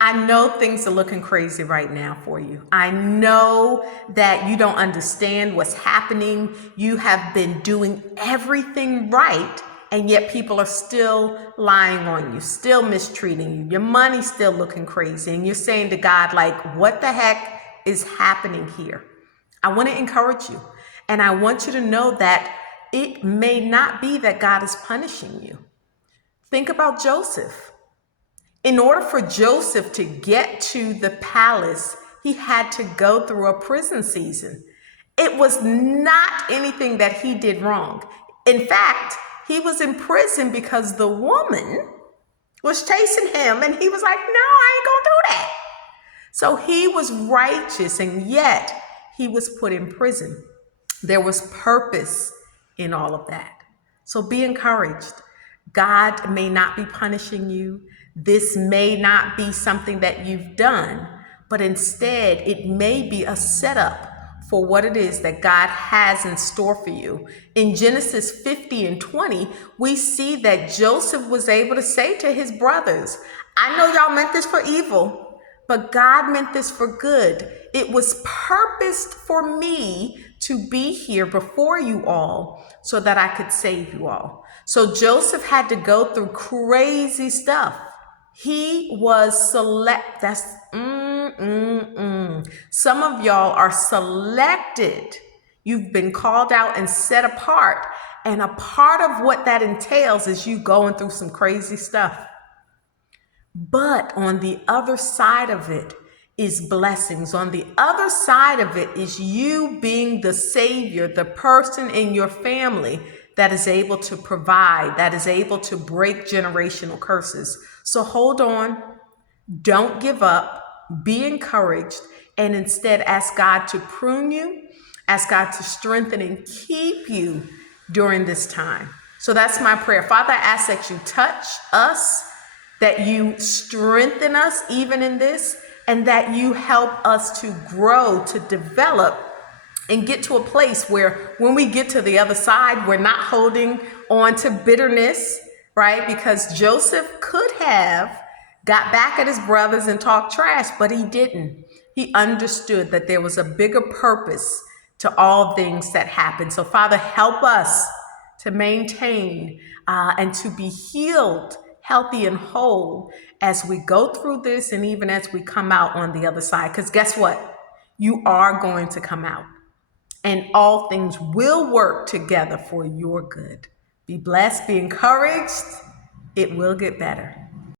I know things are looking crazy right now for you. I know that you don't understand what's happening. You have been doing everything right, and yet people are still lying on you, still mistreating you. Your money's still looking crazy, and you're saying to God, like, what the heck is happening here? I want to encourage you, and I want you to know that it may not be that God is punishing you. Think about Joseph. In order for Joseph to get to the palace, he had to go through a prison season. It was not anything that he did wrong. In fact, he was in prison because the woman was chasing him, and he was like, no, I ain't gonna do that. So he was righteous, and yet he was put in prison. There was purpose in all of that. So be encouraged. God may not be punishing you. This may not be something that you've done, but instead it may be a setup for what it is that God has in store for you. In Genesis 50 and 20, we see that Joseph was able to say to his brothers, I know y'all meant this for evil, but God meant this for good. It was purposed for me to be here before you all so that I could save you all. So Joseph had to go through crazy stuff. He was Some of y'all are selected. You've been called out and set apart. And a part of what that entails is you going through some crazy stuff. But on the other side of it is blessings. On the other side of it is you being the savior, the person in your family that is able to provide, that is able to break generational curses. So hold on, don't give up, be encouraged, and instead ask God to prune you, ask God to strengthen and keep you during this time. So that's my prayer. Father, I ask that you touch us, that you strengthen us even in this, and that you help us to grow, to develop, and get to a place where when we get to the other side, we're not holding on to bitterness, right? Because Joseph could have got back at his brothers and talked trash, but he didn't. He understood that there was a bigger purpose to all things that happened. So Father, help us to maintain and to be healed, healthy and whole as we go through this and even as we come out on the other side. Because guess what? You are going to come out. And all things will work together for your good. Be blessed, be encouraged. It will get better.